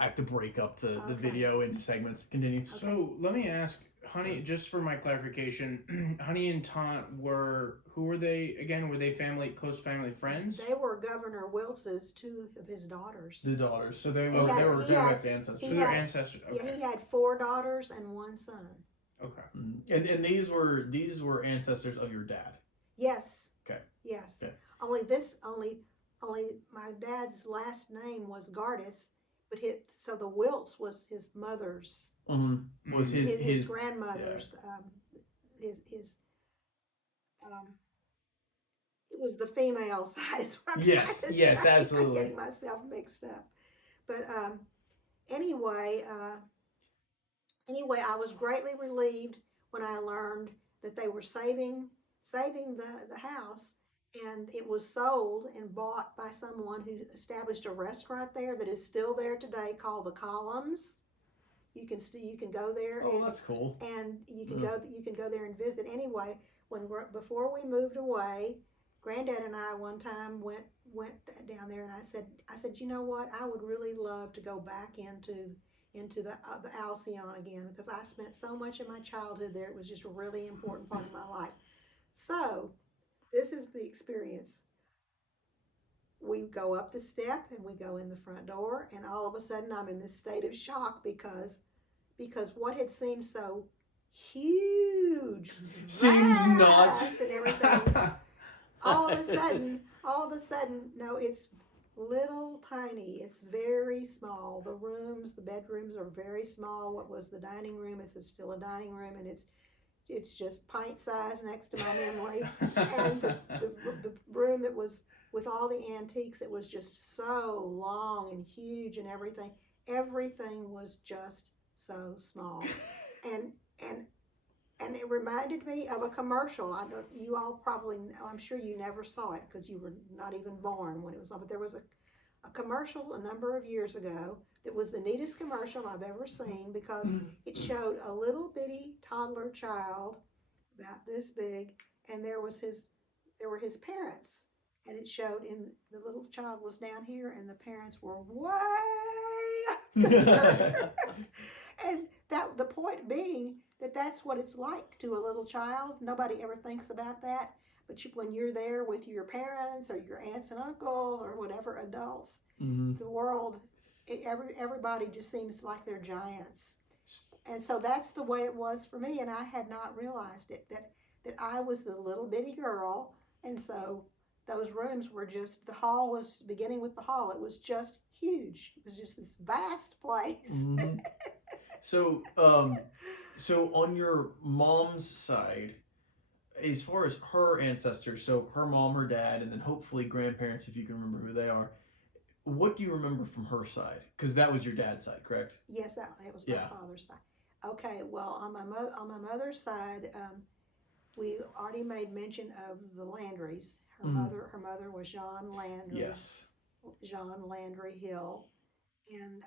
I have to break up the Okay. video into segments. Continue. Okay. So let me ask, Honey, just for my clarification, Honey and Taunt who were they again? Were they close family friends? They were Governor Wiltz's two of his daughters. The daughters. So they He were had- they were he going had- back to ancestors. So they're ancestors. Okay. Yeah, he had 4 daughters and 1 son. Okay. And these were ancestors of your dad. Yes. Okay. Yes. Okay. Only my dad's last name was Gardes, but so the Wiltz was his mother's. Was his grandmother's. It was the female side. Is what I'm Yes, trying to yes, say. absolutely. I'm getting myself mixed up. But anyway, I was greatly relieved when I learned that they were saving the house, and it was sold and bought by someone who established a restaurant there that is still there today called the Columns. You can go there. Oh, that's cool. And you can go there and visit. Anyway, before we moved away, Granddad and I one time went down there, and I said, you know what? I would really love to go back into the Alcyon again, because I spent so much of my childhood there. It was just a really important part of my life. So this is the experience. We go up the step and we go in the front door, and all of a sudden I'm in this state of shock because what had seemed so huge, Seemed not. and everything. all of a sudden, no, it's little tiny. It's very small. The bedrooms are very small. What was the dining room is still a dining room, and it's just pint size next to my memory. And the room that was with all the antiques, it was just so long and huge and everything. Everything was just so small. And it reminded me of a commercial. You all probably know, I'm sure you never saw it because you were not even born when it was on, but there was a commercial a number of years ago that was the neatest commercial I've ever seen, because it showed a little bitty toddler child about this big, and there were his parents, and it showed the little child was down here and the parents were way up there. And the point being that's what it's like to a little child. Nobody ever thinks about that, but when you're there with your parents or your aunts and uncles or whatever adults, the world, everybody just seems like they're giants. And so that's the way it was for me, and I had not realized it, that I was a little bitty girl, and so those rooms were just, the hall was, beginning with the hall, it was just huge. It was just this vast place. So on your mom's side, as far as her ancestors, so her mom, her dad, and then hopefully grandparents, if you can remember who they are, what do you remember from her side? Because that was your dad's side, correct? Yes, it was my father's side. Okay, well, on my mother's side, we already made mention of the Landrys. Her mother was Jean Landry. Yes. Jean Landry Hill, and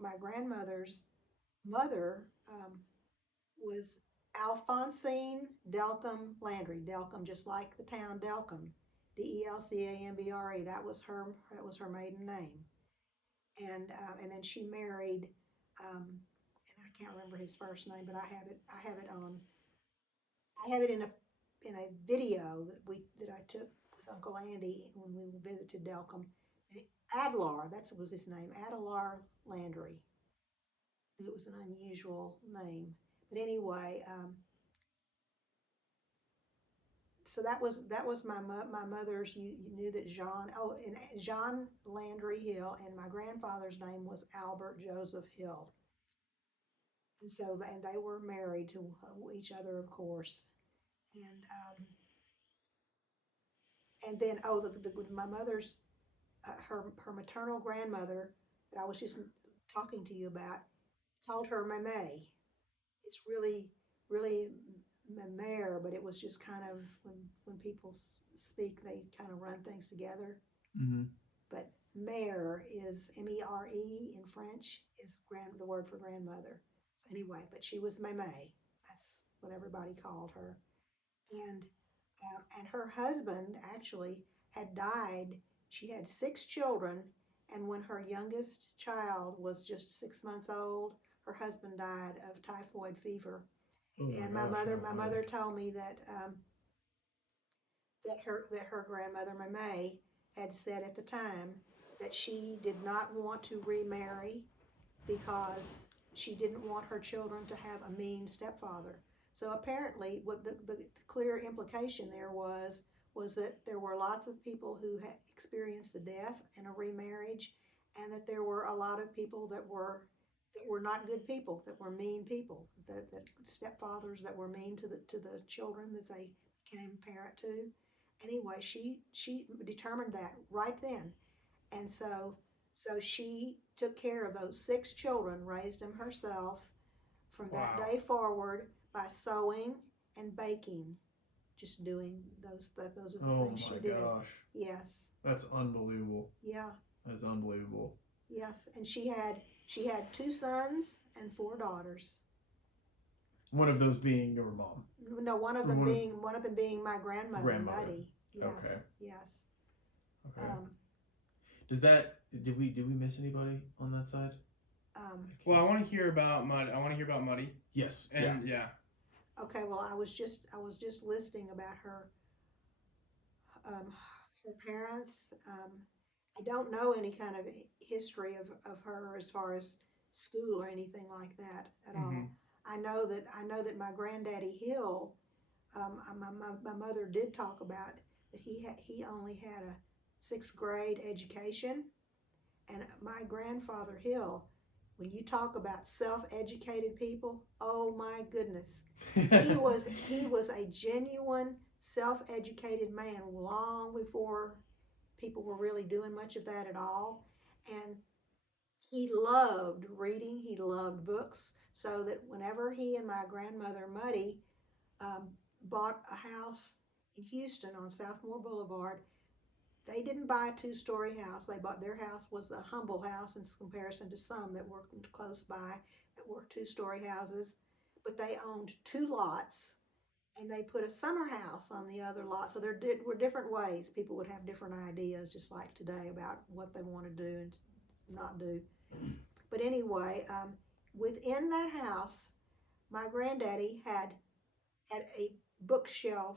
my grandmother's mother was Alphonsine Delcambre Landry. Delcambre, just like the town Delcambre, Delcambre. That was her maiden name, and then she married, and I can't remember his first name, but I have it in a video that I took with Uncle Andy when we visited Delcambre. Adelar, that was his name, Adelar Landry. It was an unusual name, but anyway, so that was my mother's. You knew that Jean Landry Hill, and my grandfather's name was Albert Joseph Hill, and so they were married to each other, of course, and then my mother's. Her maternal grandmother that I was just talking to you about called her Mame. It's really, really Mère, but it was just kind of, when people speak, they kind of run things together. But Mère is M-E-R-E in French, is the word for grandmother. So anyway, but she was Mame. That's what everybody called her. And her husband actually had died She had 6 children, and when her youngest child was just 6 months old, her husband died of typhoid fever. Oh And gosh, my mother told me that her grandmother May had said at the time that she did not want to remarry because she didn't want her children to have a mean stepfather. So apparently, what the clear implication there was that there were lots of people who had experienced the death in a remarriage, and that there were a lot of people that were not good people, that were mean people, that stepfathers that were mean to the children that they became parent to. Anyway, she determined that right then, and so she took care of those 6 children, raised them herself from that Wow. day forward by sewing and baking, just doing those are the things she did. Oh my gosh. Yes. That's unbelievable. Yeah. That's unbelievable. Yes, and she had 2 sons and 4 daughters. One of those being your mom. No, one of them being my grandmother. Muddy. Yes. Okay. Yes. Okay. Did we miss anybody on that side? Well, I want to hear about Muddy. Yes. And yeah. Okay. Well, I was just listing about her parents. I don't know any kind of history of her as far as school or anything like that at all. I know that my granddaddy Hill, my mother did talk about that he only had a 6th grade education, and my grandfather Hill, when you talk about self-educated people, oh my goodness, he was a genuine self-educated man long before people were really doing much of that at all. And he loved reading, he loved books, so that whenever he and my grandmother Muddy bought a house in Houston on Southmore Boulevard, they didn't buy a 2-story house. Their house was a humble house in comparison to some that were close by that were 2-story houses, but they owned 2 lots. And they put a summer house on the other lot. So there were different ways. People would have different ideas, just like today, about what they want to do and not do. But anyway, within that house, my granddaddy had a bookshelf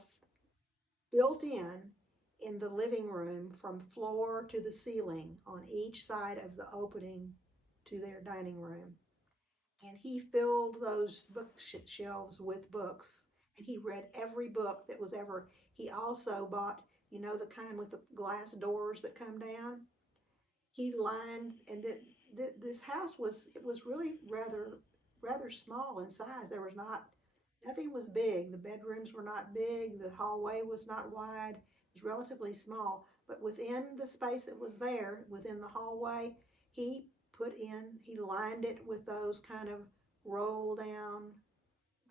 built in the living room from floor to the ceiling on each side of the opening to their dining room. And he filled those bookshelves with books. And he read every book that was ever. He also bought, the kind with the glass doors that come down. He lined, and this house was really rather small in size. There was nothing was big. The bedrooms were not big. The hallway was not wide. It was relatively small. But within the space that was there, within the hallway, he lined it with those kind of roll down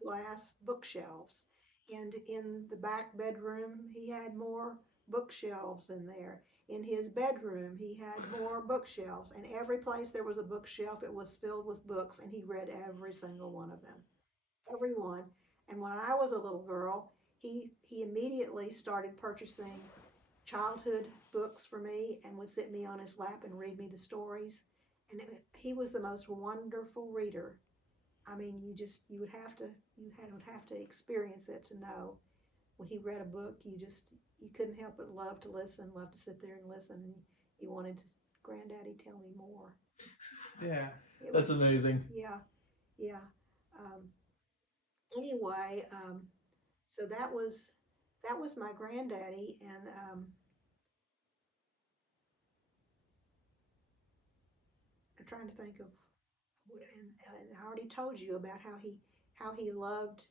glass bookshelves. And in the back bedroom, he had more bookshelves in there. In his bedroom, he had more bookshelves. And every place there was a bookshelf, it was filled with books, and he read every single one of them. Every one. And when I was a little girl, he immediately started purchasing childhood books for me and would sit me on his lap and read me the stories. And he was the most wonderful reader. I mean, you would have to experience it to know. When he read a book, you couldn't help but love to listen, love to sit there and listen, and you wanted to, Granddaddy, tell me more. Yeah, that's amazing. Yeah. Anyway, so that was my granddaddy, and I'm trying to think of. And I already told you about how he loved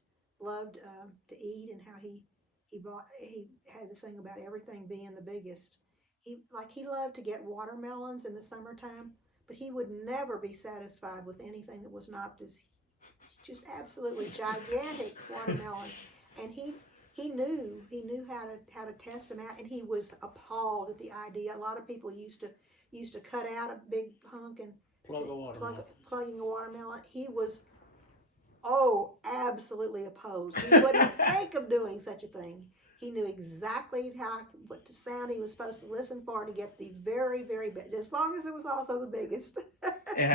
to eat, and how he had the thing about everything being the biggest. He loved to get watermelons in the summertime, but he would never be satisfied with anything that was not this just absolutely gigantic watermelon. And he knew how to test them out, and he was appalled at the idea. A lot of people used to cut out a big hunk and plugging a watermelon. He was, absolutely opposed. He wouldn't think of doing such a thing. He knew exactly what sound he was supposed to listen for to get the very, very best, as long as it was also the biggest. It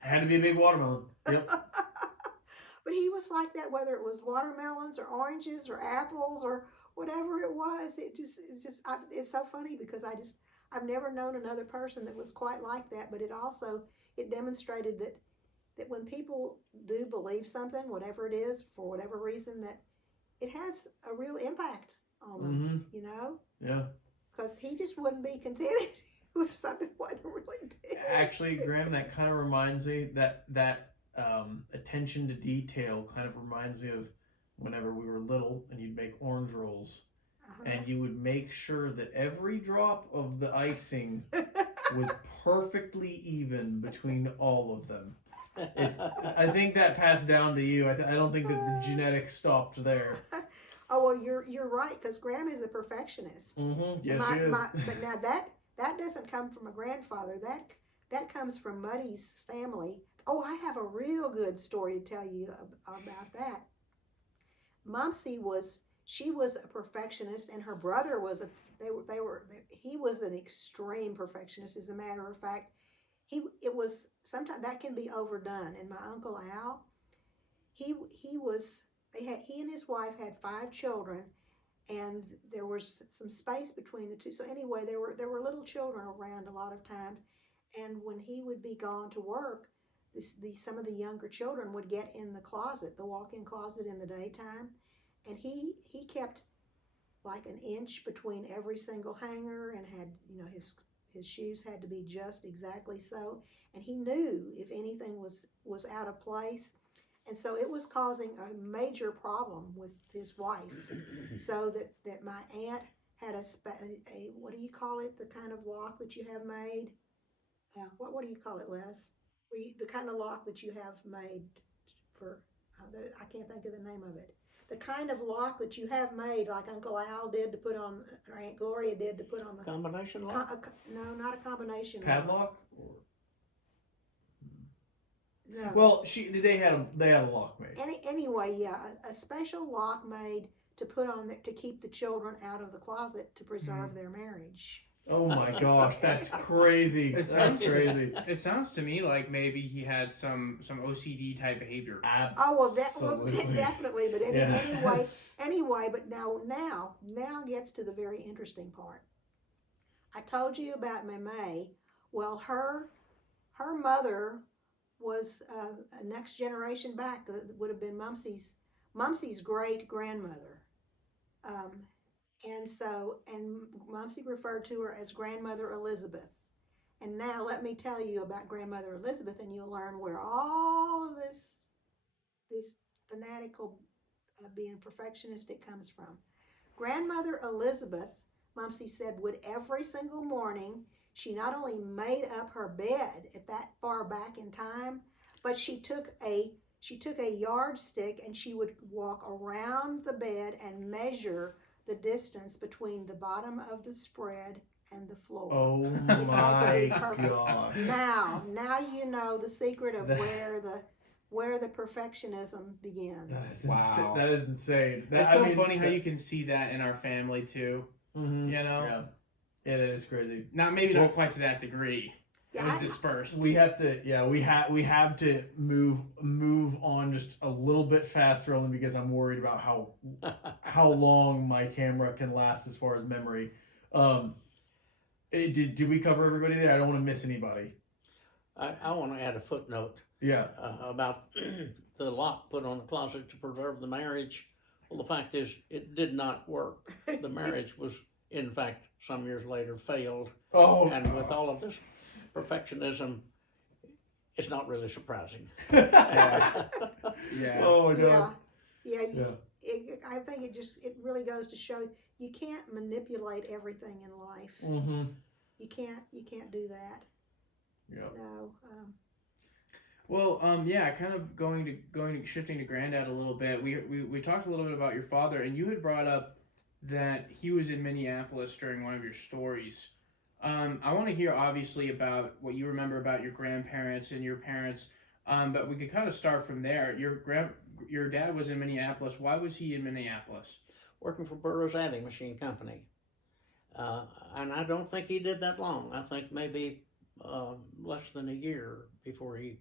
had to be a big watermelon. Yep. But he was like that, whether it was watermelons or oranges or apples or whatever it was. It's so funny because I've never known another person that was quite like that. But it demonstrated that when people do believe something, whatever it is, for whatever reason, that it has a real impact on them, Yeah. Because he just wouldn't be contented with something that wasn't really big. Actually, Graham, that kind of reminds me that attention to detail kind of reminds me of whenever we were little and you'd make orange rolls and you would make sure that every drop of the icing was perfectly even between all of them. I think that passed down to you. I don't think that the genetics stopped there. Oh, well, you're right, because Graham is a perfectionist. Mm-hmm. Yes, he is. But now that doesn't come from a grandfather. That comes from Muddy's family. Oh, I have a real good story to tell you about that. Mumsy was a perfectionist, and her brother was he was an extreme perfectionist. As a matter of fact, sometimes that can be overdone. And my Uncle Al, he and his wife had 5 children, and there was some space between the two. So anyway, there were little children around a lot of times, and when he would be gone to work, some of the younger children would get in the closet, the walk-in closet in the daytime, and he kept like an inch between every single hanger, and had his shoes had to be just exactly so, and he knew if anything was out of place. And so it was causing a major problem with his wife. So that my aunt had a what do you call it? The kind of lock that you have made. What do you call it, Les? The kind of lock that you have made for. I can't think of the name of it. The kind of lock that you have made, like Uncle Al did to put on, or Aunt Gloria did to put on the combination lock. No, not a combination Padlock. No. Well, they had a lock made. Anyway, yeah, a special lock made to put on to keep the children out of the closet to preserve their marriage. Oh my gosh, that's crazy. That's crazy. It sounds to me like maybe he had some OCD type behavior. Absolutely. Definitely. But anyway, but now gets to the very interesting part. I told you about May. Well, her mother was a next generation back. That would have been Mumsy's great grandmother. And Mumsy referred to her as Grandmother Elizabeth. And now let me tell you about Grandmother Elizabeth, and you'll learn where all of this fanatical being perfectionistic comes from. Grandmother Elizabeth, Mumsy said, would every single morning, she not only made up her bed at that far back in time, but she took a yardstick and she would walk around the bed and measure the distance between the bottom of the spread and the floor. Oh my gosh. Now you know the secret of where the perfectionism begins. Wow. That is insane. It's so funny how you can see that in our family too. Mm-hmm. Yeah. Yeah, that is crazy. Not quite to that degree. It was dispersed. We have to move on just a little bit faster, only because I'm worried about how long my camera can last as far as memory. Did we cover everybody there? I don't want to miss anybody. I want to add a footnote. Yeah. About the lock put on the closet to preserve the marriage. Well, the fact is, it did not work. The marriage was, in fact, some years later failed. Oh. And with all of this perfectionism, it's not really surprising. Yeah. Oh my God. Yeah. I think it really goes to show you can't manipulate everything in life. Mm-hmm. You can't do that. Yeah. No. Well, kind of shifting to Granddad a little bit. We talked a little bit about your father, and you had brought up that he was in Minneapolis during one of your stories. I want to hear obviously about what you remember about your grandparents and your parents, but we could kind of start from there. Your dad was in Minneapolis. Why was he in Minneapolis? working for Burroughs Adding Machine Company. And I don't think he did that long. I think maybe less than a year before he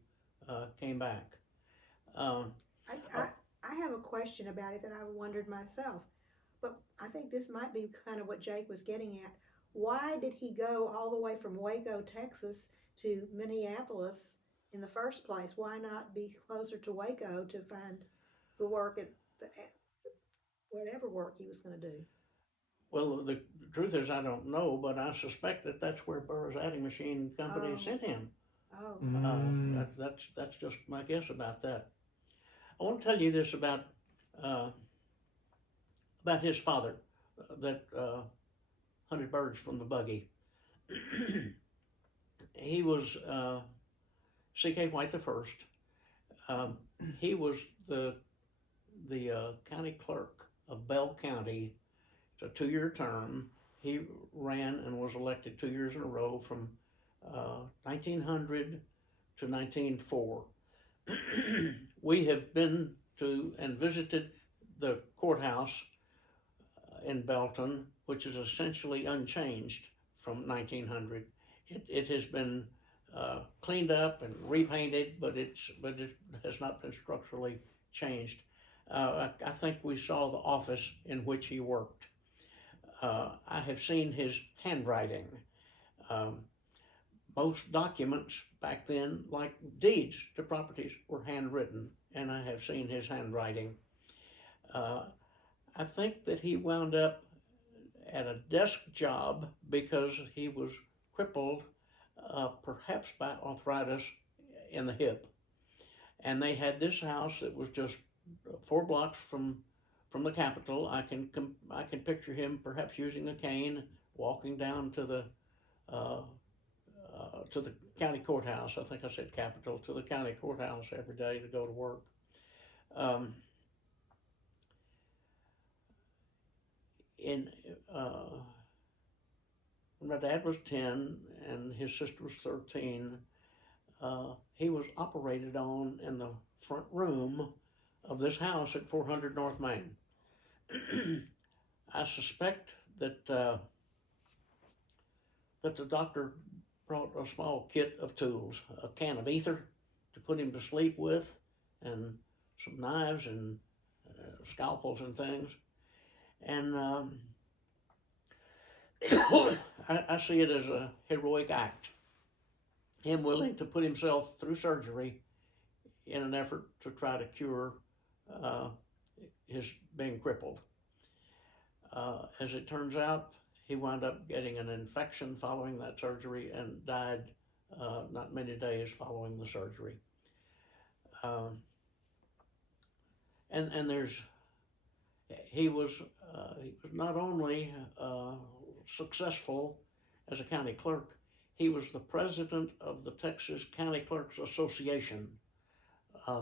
came back. I have a question about it that I wondered myself, but I think this might be kind of what Jake was getting at. Why did he go all the way from Waco, Texas to Minneapolis in the first place? Why not be closer to Waco to find the work whatever work he was going to do? Well, the truth is I don't know, but I suspect that that's where Burroughs Adding Machine Company sent him. Oh. That's just my guess about that. I want to tell you this about his father that hunted birds from the buggy. He was C.K. White the first. He was the county clerk of Bell County. It's a 2-year term. He ran and was elected 2 years in a row from 1900 to 1904. We have been to and visited the courthouse in Belton, which is essentially unchanged from 1900. It has been cleaned up and repainted, but it has not been structurally changed. I think we saw the office in which he worked. I have seen his handwriting. Most documents back then, like deeds to properties, were handwritten, and I have seen his handwriting. I think that he wound up at a desk job because he was crippled, perhaps by arthritis in the hip. And they had this house that was just 4 blocks from the Capitol. I can picture him perhaps using a cane, walking down to the county courthouse. I think I said Capitol, to the county courthouse every day to go to work. When my dad was 10 and his sister was 13, he was operated on in the front room of this house at 400 North Main. I suspect that the doctor brought a small kit of tools, a can of ether to put him to sleep with, and some knives and scalpels and things. And I see it as a heroic act. Him willing to put himself through surgery in an effort to try to cure his being crippled. As it turns out, he wound up getting an infection following that surgery and died not many days following the surgery. He was not only successful as a county clerk, he was the president of the Texas County Clerks Association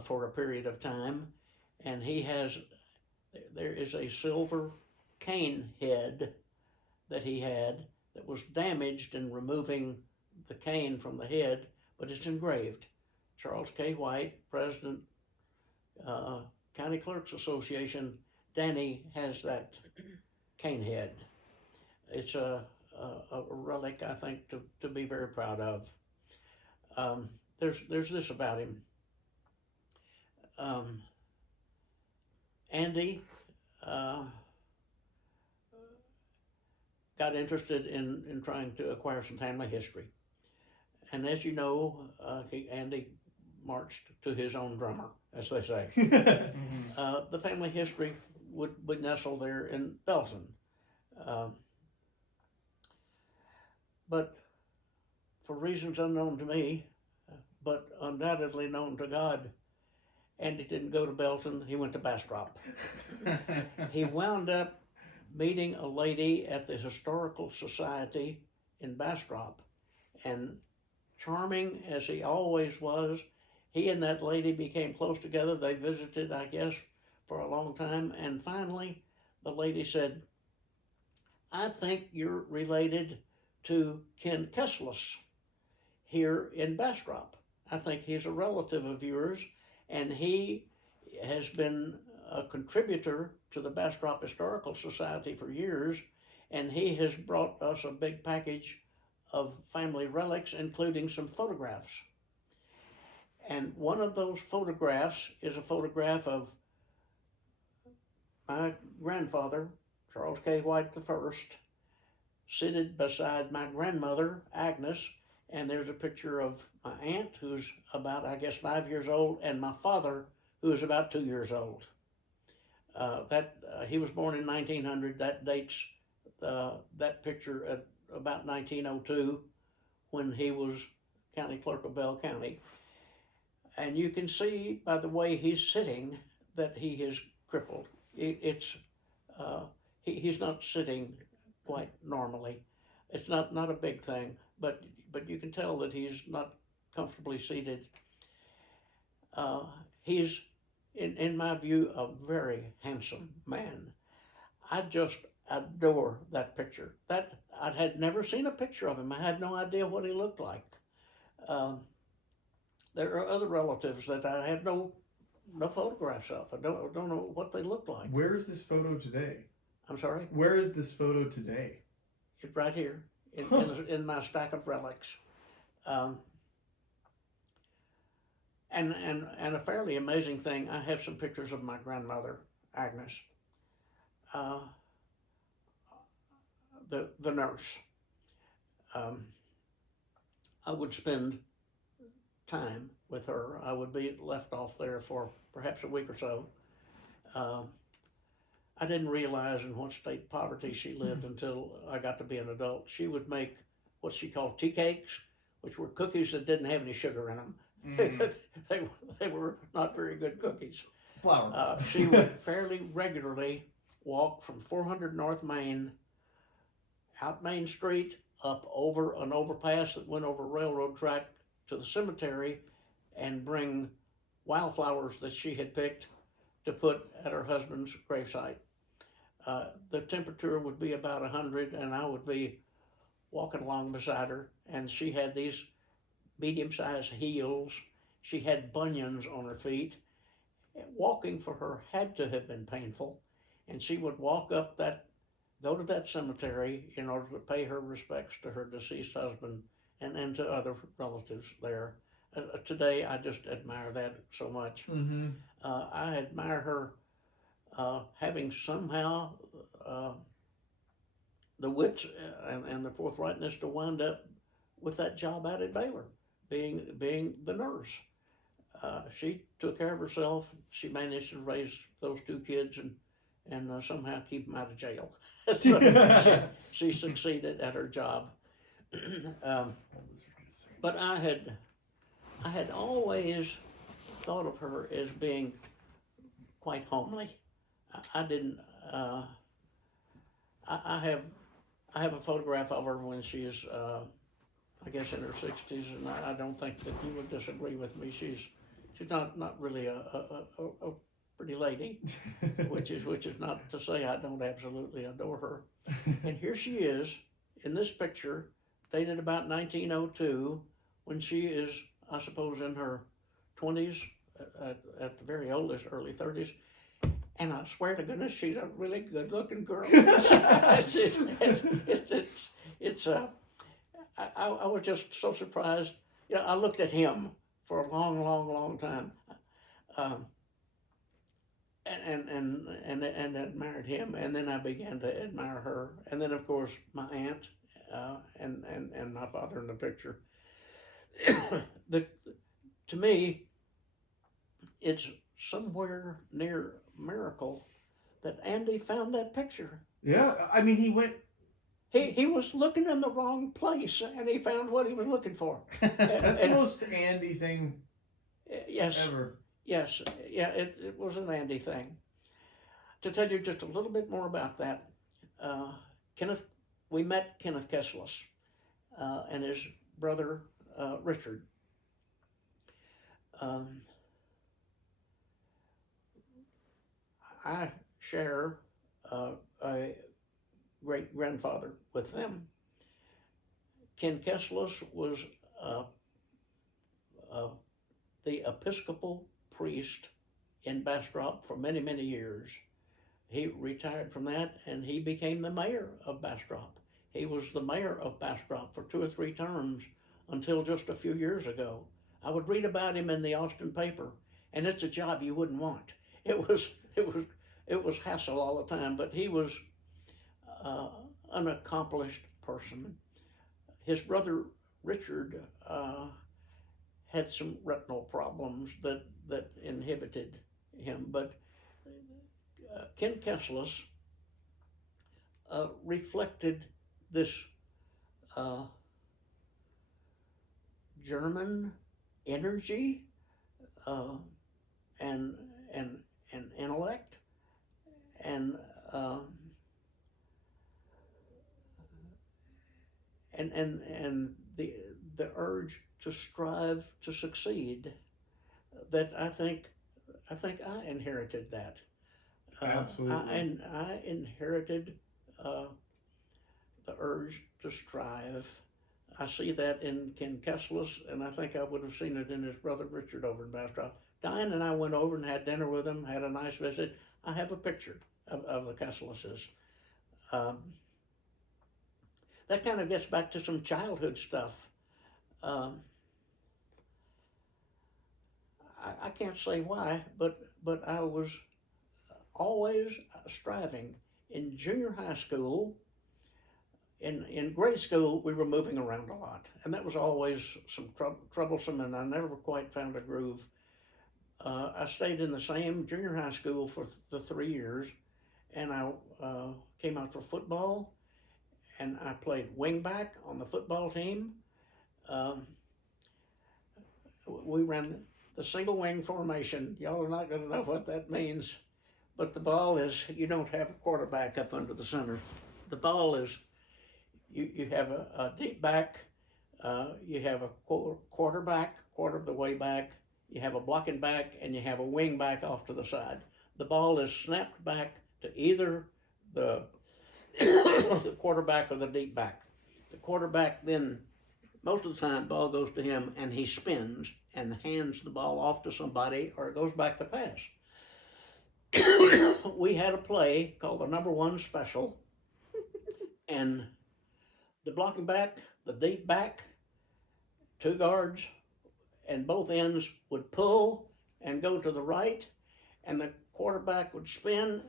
for a period of time, and there is a silver cane head that he had that was damaged in removing the cane from the head, but it's engraved. Charles K. White, President, County Clerks Association. Danny has that cane head. It's a relic, I think, to be very proud of. There's this about him. Andy got interested in trying to acquire some family history. And as you know, Andy marched to his own drummer, as they say. The family history would nestle there in Belton. But for reasons unknown to me, but undoubtedly known to God, Andy didn't go to Belton, he went to Bastrop. He wound up meeting a lady at the Historical Society in Bastrop, and charming as he always was, he and that lady became close together. They visited, I guess, for a long time, and finally the lady said, "I think you're related to Ken Kessless here in Bastrop. I think he's a relative of yours, and he has been a contributor to the Bastrop Historical Society for years, and he has brought us a big package of family relics, including some photographs. And one of those photographs is a photograph of my grandfather, Charles K. White I, seated beside my grandmother, Agnes, and there's a picture of my aunt, who's about, I guess, 5 years old, and my father, who is about 2 years old. He was born in 1900. That dates that picture at about 1902, when he was county clerk of Bell County. And you can see by the way he's sitting that he is crippled. He's not sitting quite normally. It's not a big thing, but you can tell that he's not comfortably seated. He's, in my view, a very handsome man. I just adore that picture. That I had never seen a picture of him. I had no idea what he looked like. There are other relatives that I have no photographs of. I don't know what they look like. Where is this photo today? I'm sorry? Where is this photo today? It's right here in my stack of relics. And a fairly amazing thing, I have some pictures of my grandmother, Agnes, the nurse. I would spend time with her. I would be left off there for perhaps a week or so. I didn't realize in what state poverty she lived until I got to be an adult. She would make what she called tea cakes, which were cookies that didn't have any sugar in them. They were not very good cookies. Flour. She would fairly regularly walk from 400 North Main, out Main Street, up over an overpass that went over a railroad track to the cemetery, and bring wildflowers that she had picked to put at her husband's gravesite. The temperature would be about 100, and I would be walking along beside her, and she had these medium-sized heels. She had bunions on her feet. Walking for her had to have been painful, and she would go to that cemetery in order to pay her respects to her deceased husband and to other relatives there. Today, I just admire that so much. Mm-hmm. I admire her having somehow the wits and the forthrightness to wind up with that job out at Baylor, being the nurse. She took care of herself. She managed to raise those two kids and somehow keep them out of jail. So she succeeded at her job. But I had always thought of her as being quite homely. I didn't. I have a photograph of her when she's, I guess, in her 60s, and I don't think that you would disagree with me. She's not really a pretty lady, which is not to say I don't absolutely adore her. And here she is in this picture, dated about 1902, when she is, I suppose, in her 20s, at the very oldest, early 30s. And I swear to goodness, she's a really good-looking girl. I was just so surprised. I looked at him for a long time, and admired him. And then I began to admire her. And then, of course, my aunt and my father in the picture. To me, it's somewhere near miracle that Andy found that picture. Yeah, I mean, he went. He was looking in the wrong place, and he found what he was looking for. That's the most Andy thing yes, ever. Yes, yeah, it was an Andy thing. To tell you just a little bit more about that, we met Kenneth Kessless and his brother Richard. I share a great-grandfather with them. Ken Kessless was the Episcopal priest in Bastrop for many years. he retired from that, and he became the mayor of Bastrop. He was the mayor of Bastrop for 2 or 3 terms until just a few years ago. I would read about him in the Austin paper, and it's a job you wouldn't want. It was hassle all the time, but he was an accomplished person. His brother Richard had some retinal problems that inhibited him, but Ken Kesselus reflected this German energy and intellect and the urge to strive to succeed that I think I inherited that. Absolutely. I inherited the urge to strive. I see that in Ken Kesselus, and I think I would have seen it in his brother Richard over in Bastrop. Dianne and I went over and had dinner with him, had a nice visit. I have a picture of the Kesseluses. That kind of gets back to some childhood stuff. I can't say why, but I was always striving. In junior high school, in grade school, we were moving around a lot, and that was always some troublesome, and I never quite found a groove. I stayed in the same junior high school for the 3 years, and I came out for football, and I played wingback on the football team. We ran the single wing formation. Y'all are not going to know what that means, but the ball is, you don't have a quarterback up under the center. The ball is, you have a deep back, you have a quarterback, quarter of the way back, you have a blocking back, and you have a wing back off to the side. The ball is snapped back to either the quarterback or the deep back. The quarterback then, most of the time, ball goes to him, and he spins and hands the ball off to somebody, or it goes back to pass. We had a play called the number 1 special, and the blocking back, the deep back, 2 guards, and both ends would pull and go to the right, and the quarterback would spin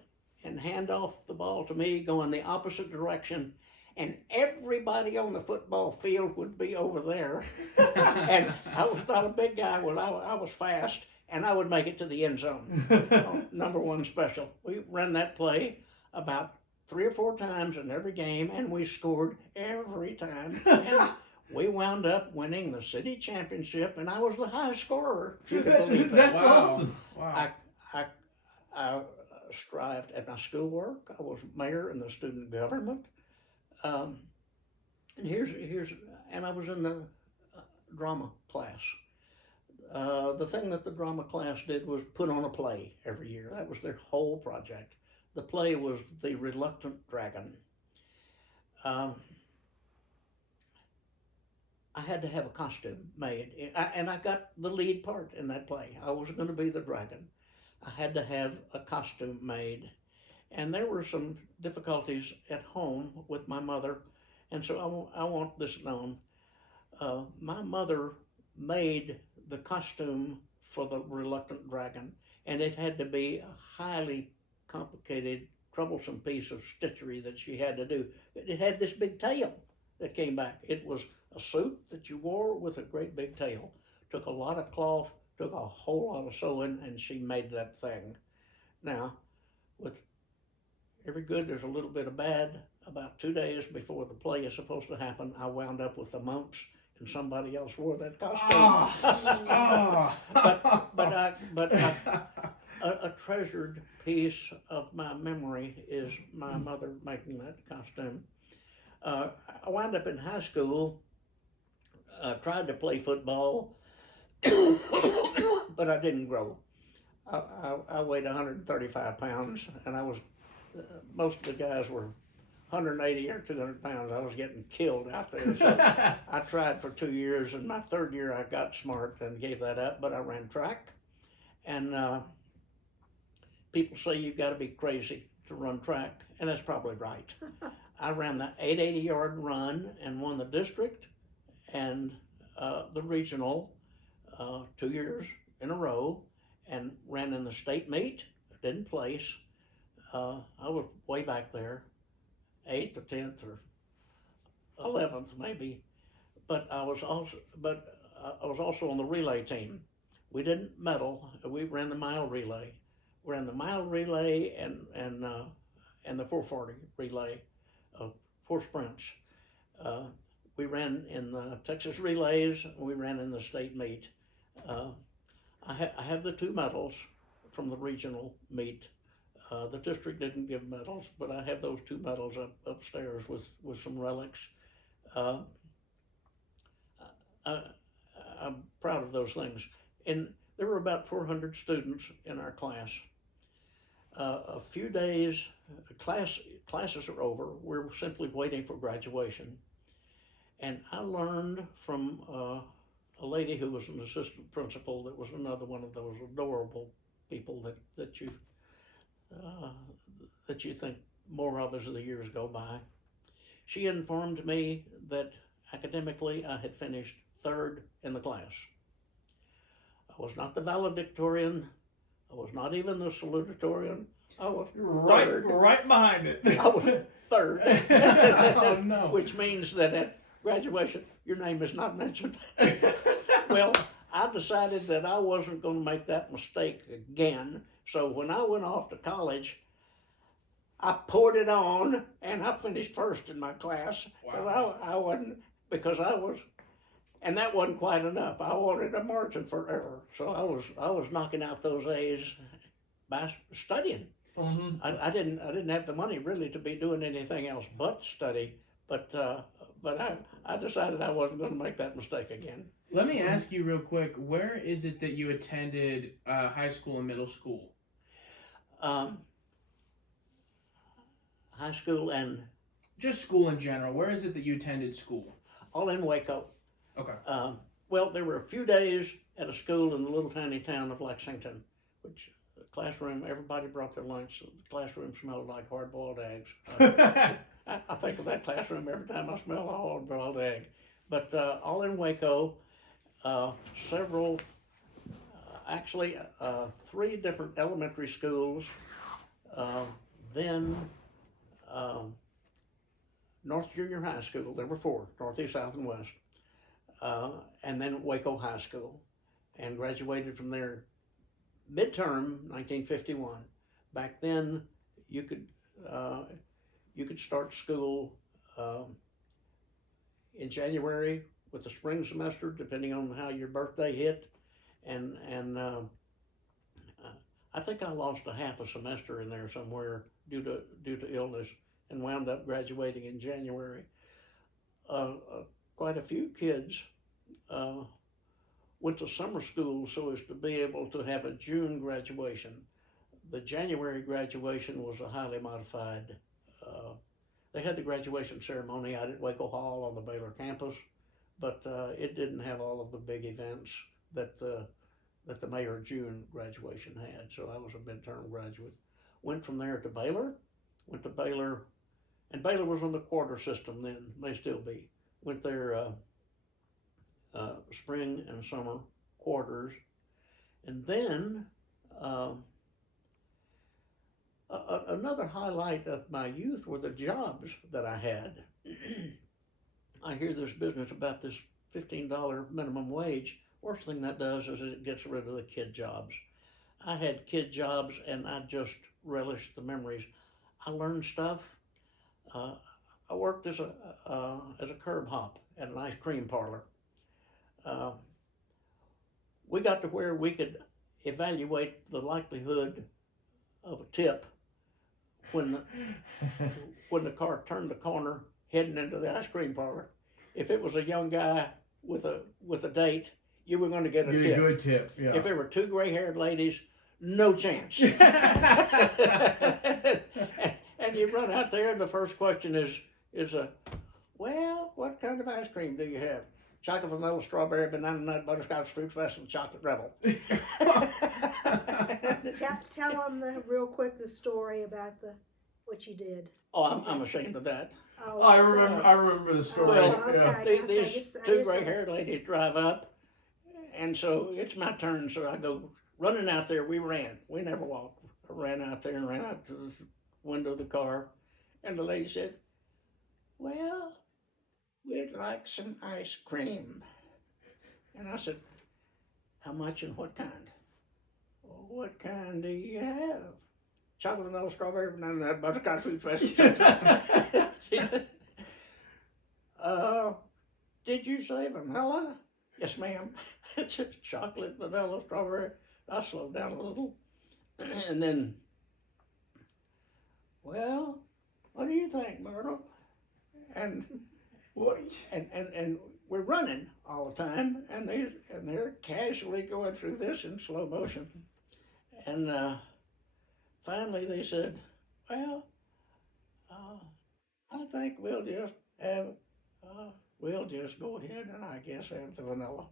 and hand off the ball to me, going the opposite direction, and everybody on the football field would be over there. And I was not a big guy, but I was fast, and I would make it to the end zone. Number 1 special. We ran that play about 3 or 4 times in every game, and we scored every time. And we wound up winning the city championship, and I was the highest scorer, if you could believe that. That's awesome. Wow. I strived at my schoolwork. I was mayor in the student government. And and I was in the drama class. The thing that the drama class did was put on a play every year. That was their whole project. The play was The Reluctant Dragon. I had to have a costume made, and I got the lead part in that play. I was going to be the dragon. I had to have a costume made, and there were some difficulties at home with my mother, and so I want this known. My mother made the costume for the Reluctant Dragon, and it had to be a highly complicated, troublesome piece of stitchery that she had to do. It had this big tail that came back. It was a suit that you wore with a great big tail. Took a lot of cloth, took a whole lot of sewing, and she made that thing. Now, with every good, there's a little bit of bad. About 2 days before the play is supposed to happen, I wound up with the mumps, and somebody else wore that costume. But a treasured piece of my memory is my mother making that costume. I wound up in high school, tried to play football, but I didn't grow. I weighed 135 pounds, and I was, most of the guys were 180 or 200 pounds. I was getting killed out there. So I tried for 2 years, and my 3rd year I got smart and gave that up, but I ran track. And people say you've got to be crazy to run track, and that's probably right. I ran the 880-yard run and won the district and the regional 2 years in a row, and ran in the state meet. Didn't place. I was way back there, 8th or 10th or 11th maybe, but I was also on the relay team. We didn't medal. We ran the mile relay. We ran the mile relay and the 440 relay, 4 sprints. We ran in the Texas relays. We ran in the state meet. I have the 2 medals from the regional meet. The district didn't give medals, but I have those 2 medals upstairs with some relics. I'm proud of those things. And there were about 400 students in our class. A few days, classes are over. We're simply waiting for graduation. And I learned from a lady who was an assistant principal that was another one of those adorable people that you think more of as the years go by. She informed me that academically I had finished 3rd in the class. I was not the valedictorian. I was not even the salutatorian. I was third. Right behind it. I was 3rd. Oh, no. Which means that at graduation, your name is not mentioned. Well, I decided that I wasn't going to make that mistake again. So when I went off to college, I poured it on, and I finished 1st in my class. Wow. I wasn't, and that wasn't quite enough. I wanted a margin for error, so I was knocking out those A's by studying. Mm-hmm. I didn't have the money really to be doing anything else but study, but I decided I wasn't going to make that mistake again. Let me ask you real quick, where is it that you attended high school and middle school? High school and Just school in general. Where is it that you attended school? all in Waco. Okay. Well, there were a few days at a school in the little tiny town of Lexington, which the classroom, everybody brought their lunch. The classroom smelled like hard-boiled eggs. I think of that classroom every time I smell a hard-boiled egg. But all in Waco, several, actually 3 different elementary schools, then North Junior High School. There were 4, Northeast, South, and West. And then Waco High School, and graduated from there midterm 1951. Back then, you could start school in January with the spring semester, depending on how your birthday hit, and I think I lost a half a semester in there somewhere due to illness, and wound up graduating in January. Quite a few kids went to summer school so as to be able to have a June graduation. The January graduation was a highly modified. They had the graduation ceremony out at Waco Hall on the Baylor campus, but it didn't have all of the big events that the May or June graduation had. So I was a midterm graduate. Went from there to Baylor. Went to Baylor, and Baylor was on the quarter system then. May still be. Went there spring and summer quarters, and then another highlight of my youth were the jobs that I had. I hear this business about this $15 minimum wage. Worst thing that does is it gets rid of the kid jobs. I had kid jobs, and I just relished the memories. I learned stuff. I worked as a curb hop at an ice cream parlor. We got to where we could evaluate the likelihood of a tip when the car turned the corner heading into the ice cream parlor. If it was a young guy with a date, you were going to get a tip. A good tip. Yeah. If there were 2 gray-haired ladies, no chance. And you run out there, and the first question is well, what kind of ice cream do you have? Chocolate vanilla, strawberry, banana nut, butterscotch, fruit festival, chocolate rebel. Tell them real quick the story about what you did? Oh, I'm ashamed of that. Oh, I remember the story. Well, yeah. These two gray-haired ladies drive up, and so it's my turn. So I go running out there. We ran. We never walked. I ran out there and ran out to the window of the car, and the lady said, "Well, we'd like some ice cream." And I said, "How much and what kind?" "Well, what kind do you have?" "Chocolate, vanilla, strawberry, none of that butterscotch fruit fest." She said, "Did you say vanilla?" "Yes, ma'am." It's just chocolate, vanilla, strawberry. I slowed down a little. And then, "Well, what do you think, Myrtle?" And and we're running all the time, and they're casually going through this in slow motion. And finally they said, "Well, I think we'll just go ahead and I guess have the vanilla."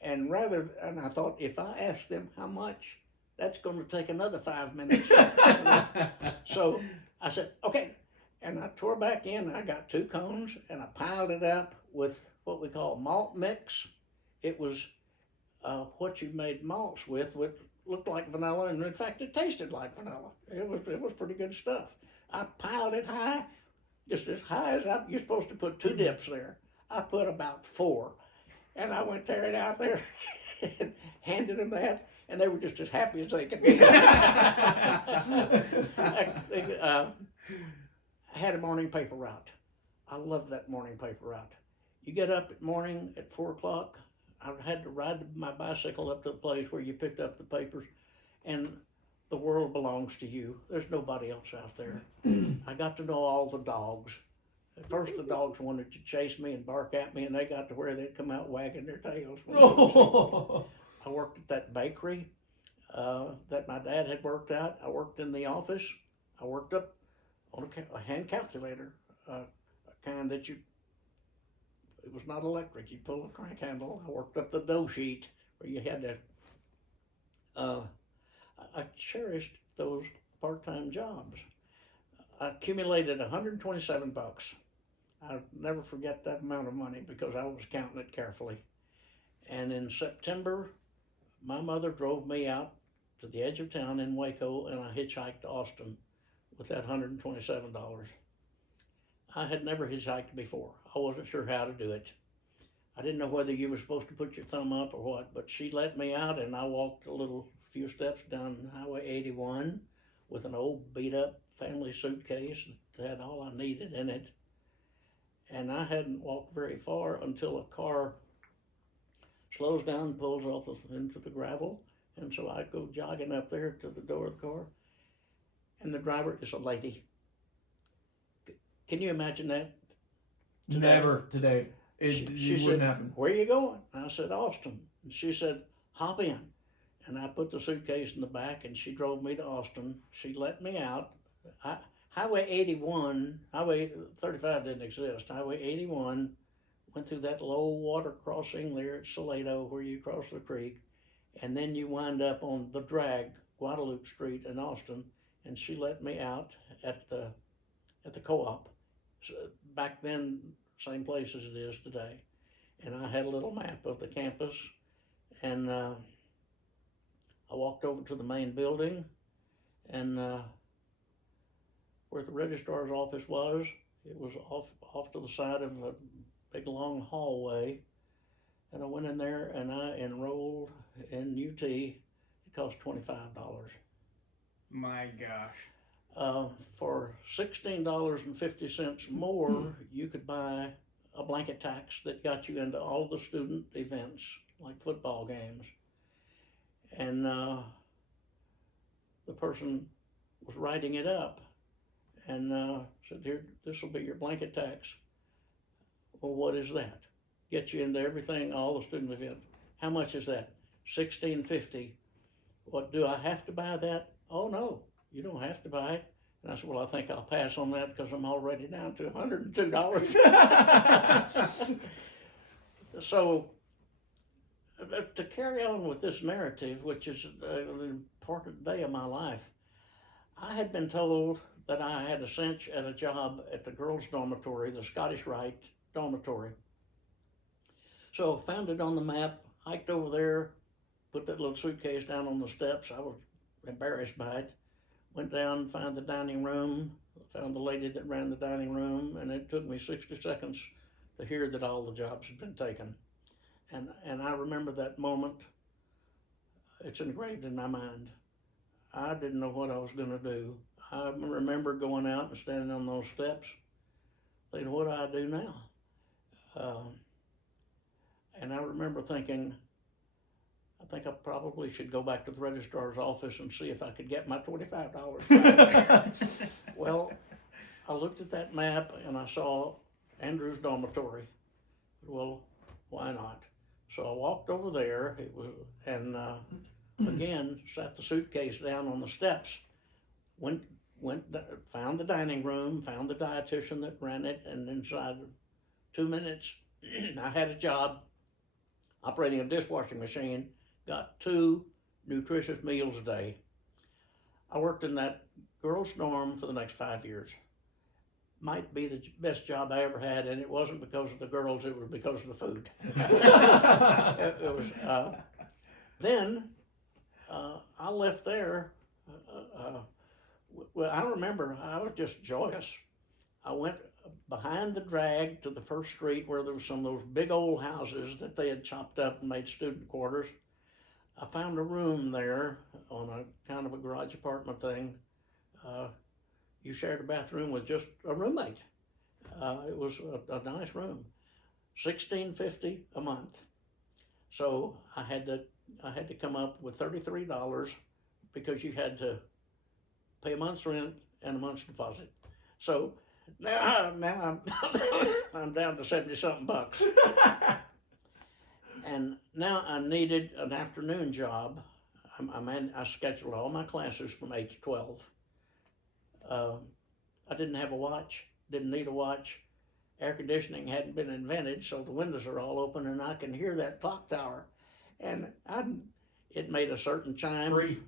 And I thought, if I ask them how much, that's going to take another 5 minutes. So I said, "Okay." And I tore back in. I got 2 cones and I piled it up with what we call malt mix. It was what you made malts with, which looked like vanilla, and in fact it tasted like vanilla. It was pretty good stuff. I piled it high, just as high as you're supposed to put 2 dips there. I put about 4, and I went tearing out there and handed them that, and they were just as happy as they could be. I had a morning paper route. I loved that morning paper route. You get up at morning at 4 o'clock. I had to ride my bicycle up to the place where you picked up the papers, and the world belongs to you. There's nobody else out there. I got to know all the dogs. At first, the dogs wanted to chase me and bark at me, and they got to where they'd come out wagging their tails. I worked at that bakery that my dad had worked at. I worked in the office. I worked up on a hand calculator, a kind that it was not electric. You pull a crank handle. I worked up the dough sheet where you had to. I cherished those part-time jobs. I accumulated $127. I'll never forget that amount of money because I was counting it carefully. And in September, my mother drove me out to the edge of town in Waco, and I hitchhiked to Austin with that $127. I had never hitchhiked before. I wasn't sure how to do it. I didn't know whether you were supposed to put your thumb up or what, but she let me out, and I walked a few steps down Highway 81 with an old beat-up family suitcase that had all I needed in it. And I hadn't walked very far until a car slows down and pulls off into the gravel. And so I go jogging up there to the door of the car, and the driver is a lady. Can you imagine that? Today? Never today. She wouldn't said, happen. "Where are you going?" I said, "Austin." And she said, "Hop in." And I put the suitcase in the back, and she drove me to Austin. She let me out. Highway 81, Highway 35 didn't exist. Highway 81 went through that low water crossing there at Salado where you cross the creek, and then you wind up on the drag, Guadalupe Street in Austin, and she let me out at the co-op. So back then, same place as it is today. And I had a little map of the campus, and I walked over to the main building, and where the registrar's office was, it was off to the side of a big long hallway. And I went in there and I enrolled in UT. It cost $25. My gosh. For $16.50 more, you could buy a blanket tax that got you into all the student events, like football games. And the person was writing it up and said, "Here, this will be your blanket tax." "Well, what is that?" "Get you into everything, all the student events." "How much is that?" $16.50. "What, do I have to buy that?" "Oh, no, you don't have to buy it." And I said, "Well, I think I'll pass on that because I'm already down to $102. So, to carry on with this narrative, which is an important day of my life, I had been told that I had a cinch at a job at the girls' dormitory, the Scottish Rite dormitory. So found it on the map, hiked over there, put that little suitcase down on the steps. I was embarrassed by it. Went down, found the dining room, found the lady that ran the dining room, and it took me 60 seconds to hear that all the jobs had been taken. And I remember that moment. It's engraved in my mind. I didn't know what I was going to do. I remember going out and standing on those steps, thinking, what do I do now? And I remember thinking, I think I probably should go back to the registrar's office and see if I could get my $25 back. Well, I looked at that map and I saw Andrew's dormitory. Well, why not? So I walked over there. Again, sat the suitcase down on the steps. Found the dining room, found the dietitian that ran it, and inside 2 minutes, I had a job operating a dishwashing machine. Got 2 nutritious meals a day. I worked in that girls' dorm for the next 5 years. Might be the best job I ever had, and it wasn't because of the girls, it was because of the food. It was, then I left there. Well, I remember I was just joyous. I went behind the drag to the first street where there was some of those big old houses that they had chopped up and made student quarters. I found a room there on a kind of a garage apartment thing. You shared a bathroom with just a roommate. It was a nice room, $16.50 a month. So I had to come up with $33 because you had to pay a month's rent and a month's deposit. So now I'm down to 70-something bucks. And now I needed an afternoon job. I scheduled all my classes from 8 to 12. I didn't have a watch, didn't need a watch. Air conditioning hadn't been invented, so the windows are all open and I can hear that clock tower. And it made a certain chime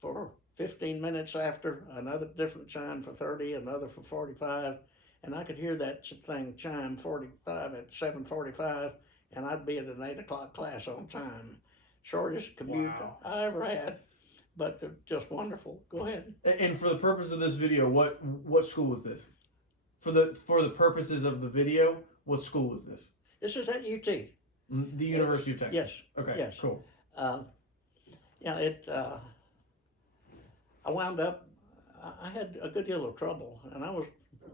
for 15 minutes after, another different chime for 30, another for 45, and I could hear that thing chime 45 at 7:45, and I'd be at an 8 o'clock class on time. Shortest commute I ever had, but just wonderful. Go ahead. And for the purpose of this video, what school was this? For the purposes of the video, what school was this? This is at UT. The University of Texas. Yes. Okay. Yes. Cool. I wound up. I had a good deal of trouble, and I was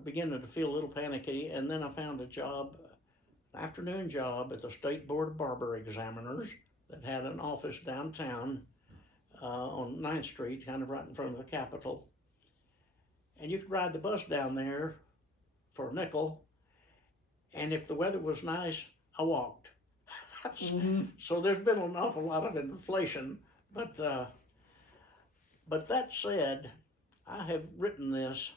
beginning to feel a little panicky. And then I found a job, an afternoon job at the State Board of Barber Examiners that had an office downtown on 9th Street, kind of right in front of the Capitol. And you could ride the bus down there for a nickel. And if the weather was nice, I walked. Mm-hmm. So there's been an awful lot of inflation, but that said, I have written this,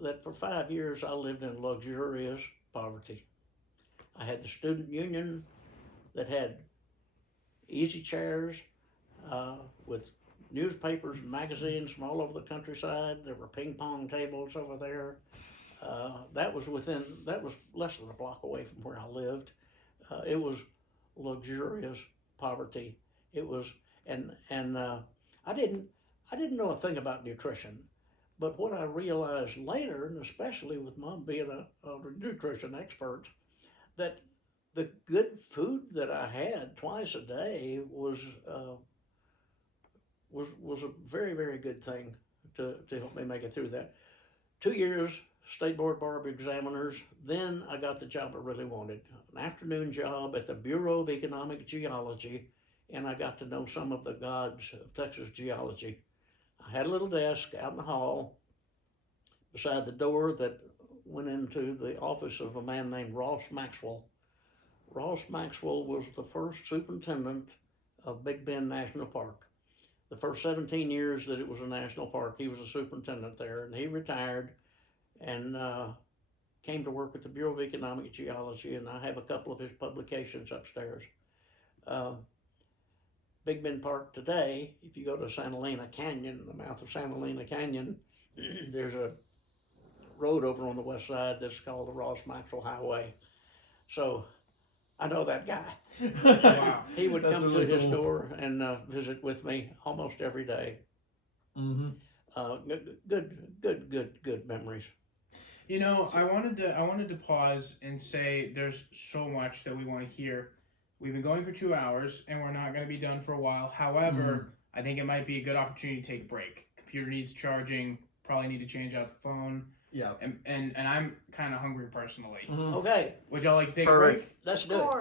that for 5 years I lived in luxurious poverty. I had the student union that had easy chairs with newspapers and magazines from all over the countryside. There were ping pong tables over there. That was less than a block away from where I lived. It was luxurious poverty. It was, and I didn't know a thing about nutrition, but what I realized later, and especially with Mom being a nutrition expert, that the good food that I had twice a day was a very, very good thing to help me make it through that. 2 years, State Board Barber Examiners. Then I got the job I really wanted, an afternoon job at the Bureau of Economic Geology, and I got to know some of the gods of Texas geology. I had a little desk out in the hall beside the door that went into the office of a man named Ross Maxwell. Ross Maxwell was the first superintendent of Big Bend National Park. The first 17 years that it was a national park, he was a superintendent there, and he retired and came to work at the Bureau of Economic Geology, and I have a couple of his publications upstairs. Big Bend Park today, if you go to Santa Elena Canyon, the mouth of Santa Elena Canyon, there's a road over on the west side that's called the Ross Maxwell Highway. So I know that guy. Wow. He would That's come really to his cool. door and visit with me almost every day. Mm-hmm. Good memories. You know, I wanted to pause and say there's so much that we want to hear. We've been going for 2 hours, and we're not going to be done for a while. However, I think it might be a good opportunity to take a break. Computer needs charging. Probably need to change out the phone. Yeah. And I'm kind of hungry personally. Mhm. Okay, Would y'all like to take a Perfect. break? let's Of do it. course.